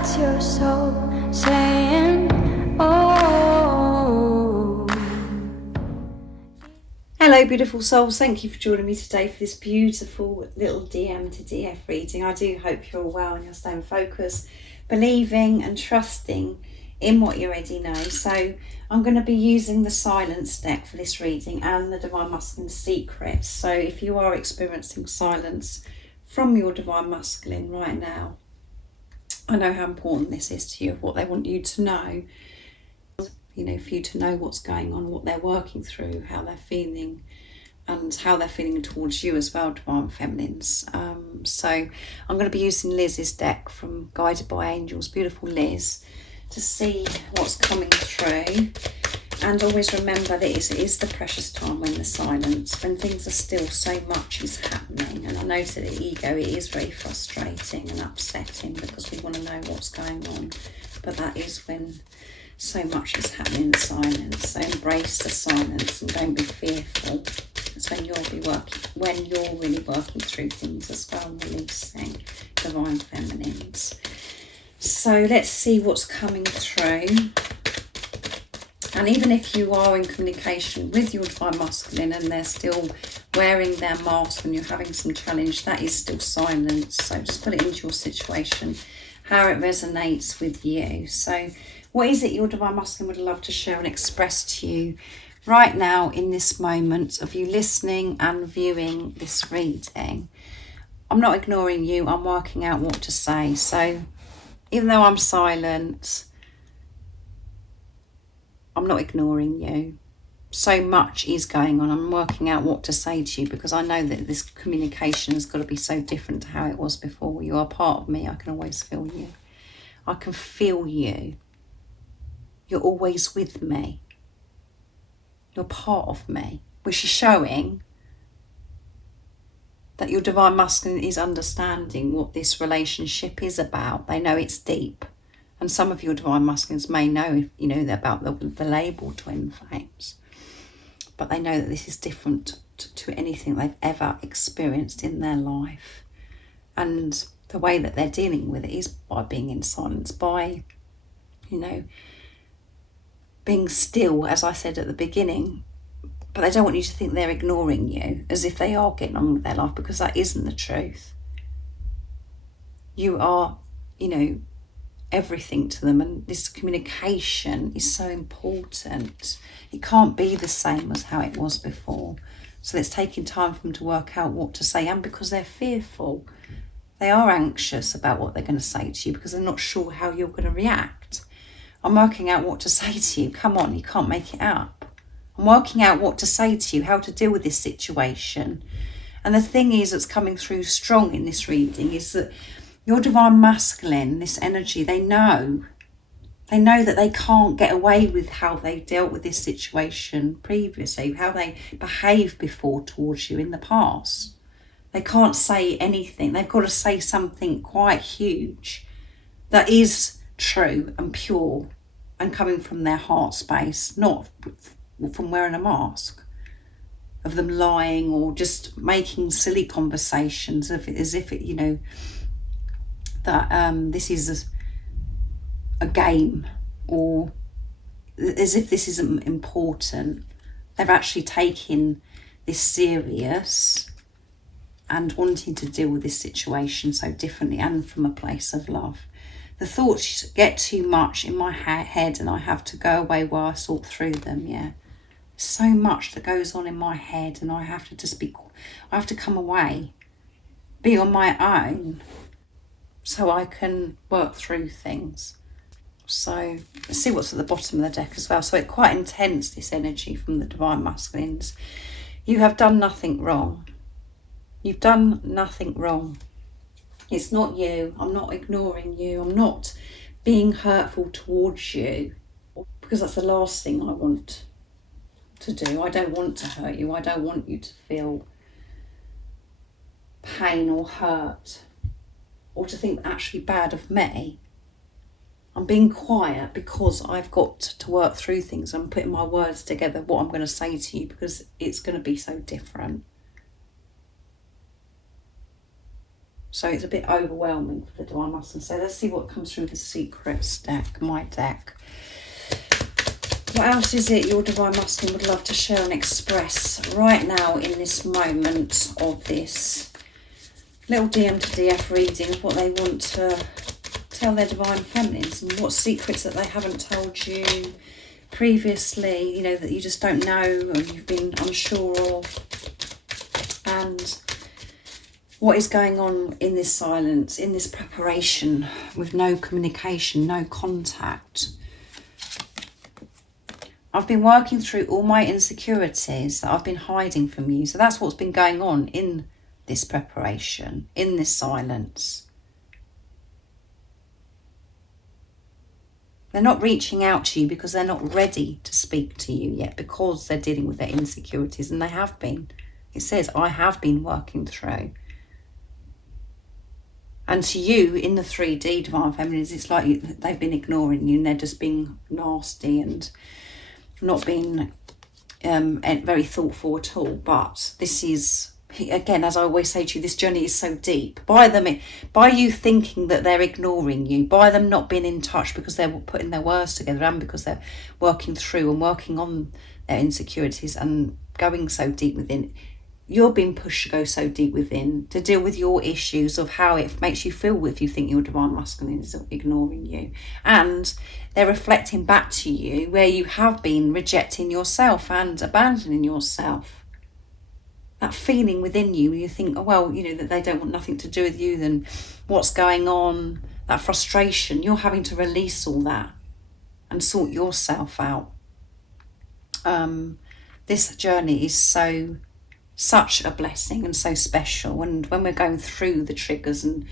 That's your soul saying, oh. Hello beautiful souls, thank you for joining me today for this beautiful little DM to DF reading. I do hope you're all well and you're staying focused, believing and trusting in what you already know. So I'm going to be using the silence deck for this reading and the Divine Masculine Secrets. So if you are experiencing silence from your Divine Masculine right now, I know how important this is to you, what they want you to know. You know, for you to know what's going on, what they're working through, how they're feeling, and how they're feeling towards you as well, Divine Feminines. So I'm going to be using Liz's deck from Guided by Angels, beautiful Liz, to see what's coming through. And always remember that it is the precious time when the silence, when things are still so much is happening. And I know to the ego it is very frustrating and upsetting because we want to know what's going on. But that is when so much is happening in silence. So embrace the silence and don't be fearful. It's when you're really working through things as well, releasing, Divine Feminines. So let's see what's coming through. And even if you are in communication with your Divine Masculine and they're still wearing their mask and you're having some challenge, that is still silence. So just put it into your situation, how it resonates with you. So what is it your Divine Masculine would love to share and express to you right now in this moment of you listening and viewing this reading? I'm not ignoring you. I'm working out what to say. So even though I'm silent, I'm not ignoring you. So much is going on. I'm working out what to say to you because I know that this communication has got to be so different to how it was before. You are part of me. I can always feel you. I can feel you. You're always with me. You're part of me, which is showing that your Divine Masculine is understanding what this relationship is about. They know it's deep. And some of your Divine Masculines may know, you know, about the label twin flames. But they know that this is different to anything they've ever experienced in their life. And the way that they're dealing with it is by being in silence, by, you know, being still, as I said at the beginning. But they don't want you to think they're ignoring you as if they are getting on with their life, because that isn't the truth. You are, you know, everything to them, and this communication is so important. It can't be the same as how it was before. So it's taking time for them to work out what to say, and because they're fearful, they are anxious about what they're going to say to you because they're not sure how you're going to react. I'm working out what to say to you. Come on, you can't make it up. I'm working out what to say to you, how to deal with this situation. And the thing is that's coming through strong in this reading is that your Divine Masculine, this energy, they know that they can't get away with how they dealt with this situation previously, how they behaved before towards you in the past. They can't say anything. They've got to say something quite huge that is true and pure and coming from their heart space, not from wearing a mask, of them lying or just making silly conversations as if it, you know, that this is a game, or as if this isn't important. They've actually taken this serious and wanting to deal with this situation so differently and from a place of love. The thoughts get too much in my head and I have to go away while I sort through them, yeah. So much that goes on in my head and I have to come away, be on my own, so I can work through things. So let's see what's at the bottom of the deck as well. So it's quite intense, this energy from the Divine Masculines. You have done nothing wrong. You've done nothing wrong. It's not you. I'm not ignoring you. I'm not being hurtful towards you, because that's the last thing I want to do. I don't want to hurt you. I don't want you to feel pain or hurt, or to think actually bad of me. I'm being quiet because I've got to work through things. I'm putting my words together, what I'm going to say to you, because it's going to be so different. So it's a bit overwhelming for the Divine Masculine. So let's see what comes through the Secrets deck, my deck. What else is it your Divine Masculine would love to share and express right now in this moment of this little DM to DF reading of what they want to tell their Divine Feminines, and what secrets that they haven't told you previously, you know, that you just don't know or you've been unsure of, and what is going on in this silence, in this preparation with no communication, no contact. I've been working through all my insecurities that I've been hiding from you. So that's what's been going on in this preparation, in this silence. They're not reaching out to you because they're not ready to speak to you yet, because they're dealing with their insecurities, and they have been. It says, I have been working through. And to you, in the 3D Divine Feminines, it's like they've been ignoring you and they're just being nasty and not being very thoughtful at all. But this is, again, as I always say to you, this journey is so deep. By you thinking that they're ignoring you, by them not being in touch because they're putting their words together, and because they're working through and working on their insecurities and going so deep within, you're being pushed to go so deep within to deal with your issues of how it makes you feel if you think your Divine Masculine is ignoring you. And they're reflecting back to you where you have been rejecting yourself and abandoning yourself. That feeling within you where you think, oh, well, you know, that they don't want nothing to do with you, then what's going on? That frustration, you're having to release all that and sort yourself out. This journey is such a blessing and so special. And when we're going through the triggers and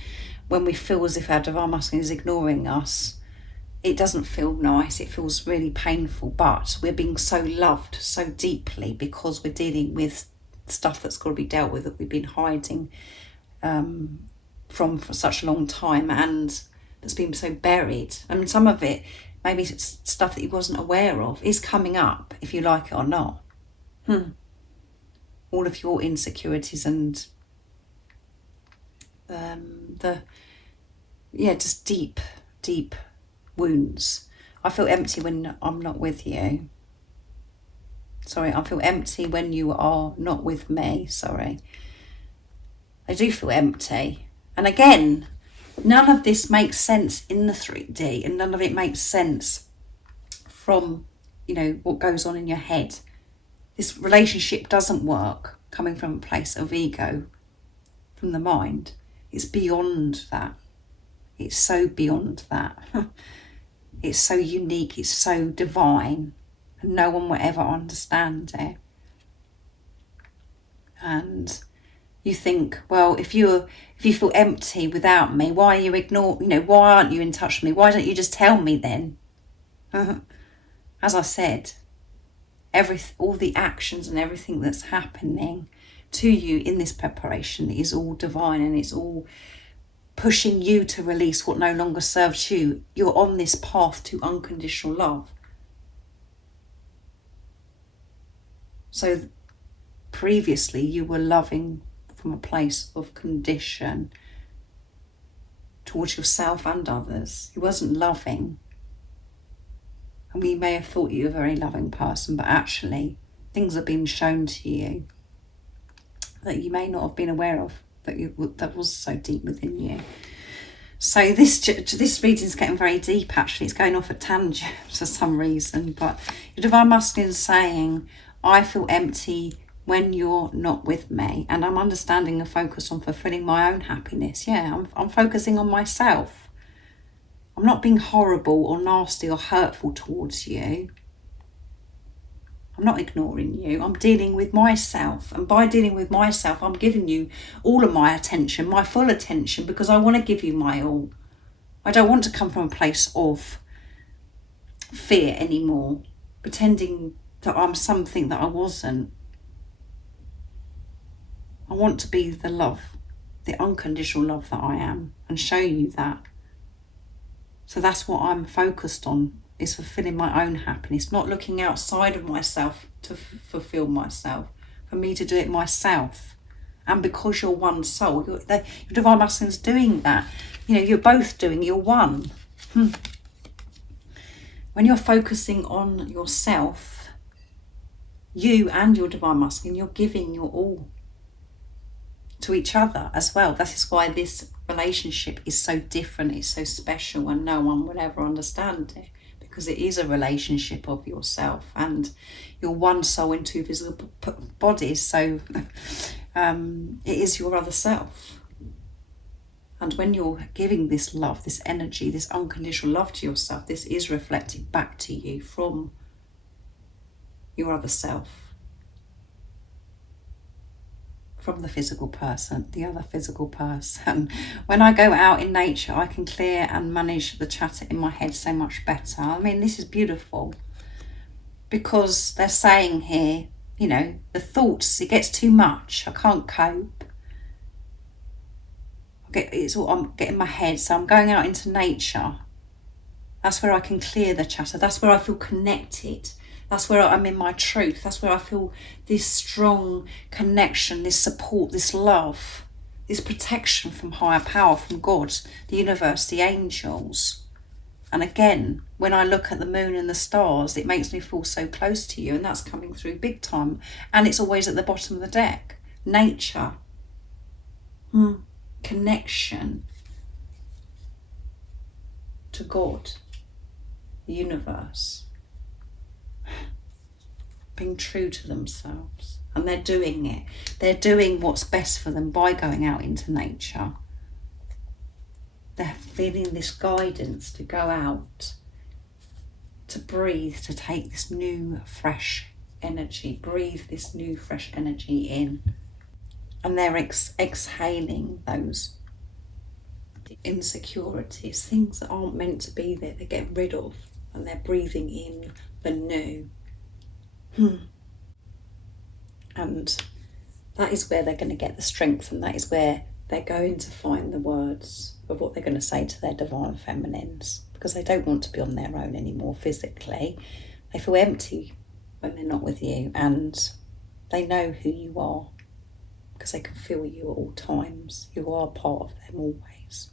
when we feel as if our Divine Masculine is ignoring us, it doesn't feel nice. It feels really painful, but we're being so loved so deeply because we're dealing with stuff that's got to be dealt with, that we've been hiding for such a long time, and that's been so buried. And some of it, maybe it's stuff that you wasn't aware of, is coming up, if you like it or not. All of your insecurities and just deep wounds. I feel empty when I'm not with you. Sorry, I feel empty when you are not with me. Sorry. I do feel empty. And again, none of this makes sense in the 3D, and none of it makes sense from, you know, what goes on in your head. This relationship doesn't work coming from a place of ego, from the mind. It's beyond that. It's so beyond that. It's so unique. It's so divine. And no one will ever understand it. And you think, well, if you feel empty without me, why are you why aren't you in touch with me? Why don't you just tell me then? As I said, all the actions and everything that's happening to you in this preparation is all divine, and it's all pushing you to release what no longer serves you. You're on this path to unconditional love. So previously you were loving from a place of condition towards yourself and others. You wasn't loving. And we may have thought you were a very loving person, but actually things have been shown to you that you may not have been aware of, that was so deep within you. So this reading is getting very deep, actually. It's going off a tangent for some reason, but your Divine Masculine is saying, I feel empty when you're not with me, and I'm understanding a focus on fulfilling my own happiness. Yeah, I'm focusing on myself. I'm not being horrible or nasty or hurtful towards you. I'm not ignoring you. I'm dealing with myself. And by dealing with myself, I'm giving you all of my attention, my full attention, because I want to give you my all. I don't want to come from a place of fear anymore, pretending that I'm something that I wasn't. I want to be the love, the unconditional love that I am, and show you that. So that's what I'm focused on, is fulfilling my own happiness, not looking outside of myself to fulfill myself, for me to do it myself And because you're one soul, your divine masculine's doing that. You know, you're both doing, you're one. When you're focusing on yourself, you and your divine masculine, you're giving your all to each other as well. That is why this relationship is so different, it's so special, and no one will ever understand it, because it is a relationship of yourself, and you're one soul in two physical bodies, so it is your other self. And when you're giving this love, this energy, this unconditional love to yourself, this is reflected back to you from your other self, from the physical person, the other physical person. When I go out in nature, I can clear and manage the chatter in my head so much better. I mean, this is beautiful, because they're saying here, you know, the thoughts, it gets too much, I can't cope. I'm getting my head, so I'm going out into nature. That's where I can clear the chatter. That's where I feel connected. That's where I'm in my truth. That's where I feel this strong connection, this support, this love, this protection from higher power, from God, the universe, the angels. And again, when I look at the moon and the stars, it makes me feel so close to you, and that's coming through big time. And it's always at the bottom of the deck. Nature. Connection to God, the universe, being true to themselves. And they're doing it. They're doing what's best for them by going out into nature. They're feeling this guidance to go out, to breathe, to take this new fresh energy, breathe this new fresh energy in. And they're exhaling those insecurities, things that aren't meant to be there, they're getting rid of, and they're breathing in the new. And that is where they're going to get the strength, and that is where they're going to find the words of what they're going to say to their divine feminines, because they don't want to be on their own anymore physically. They feel empty when they're not with you, and they know who you are, because they can feel you at all times. You are part of them always.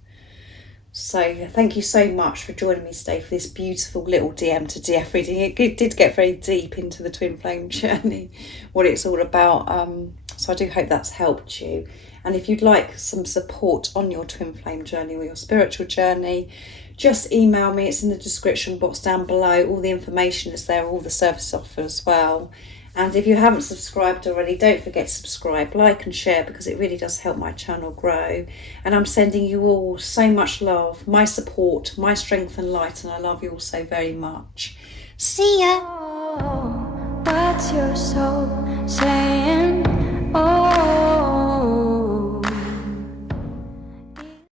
So thank you so much for joining me today for this beautiful little DM to DF reading. It did get very deep into the twin flame journey, what it's all about. So I do hope that's helped you. And if you'd like some support on your twin flame journey or your spiritual journey, just email me. It's in the description box down below. All the information is there, all the service offer as well. And if you haven't subscribed already, don't forget to subscribe, like and share, because it really does help my channel grow. And I'm sending you all so much love, my support, my strength and light, and I love you all so very much. See ya! Oh, what's your soul saying?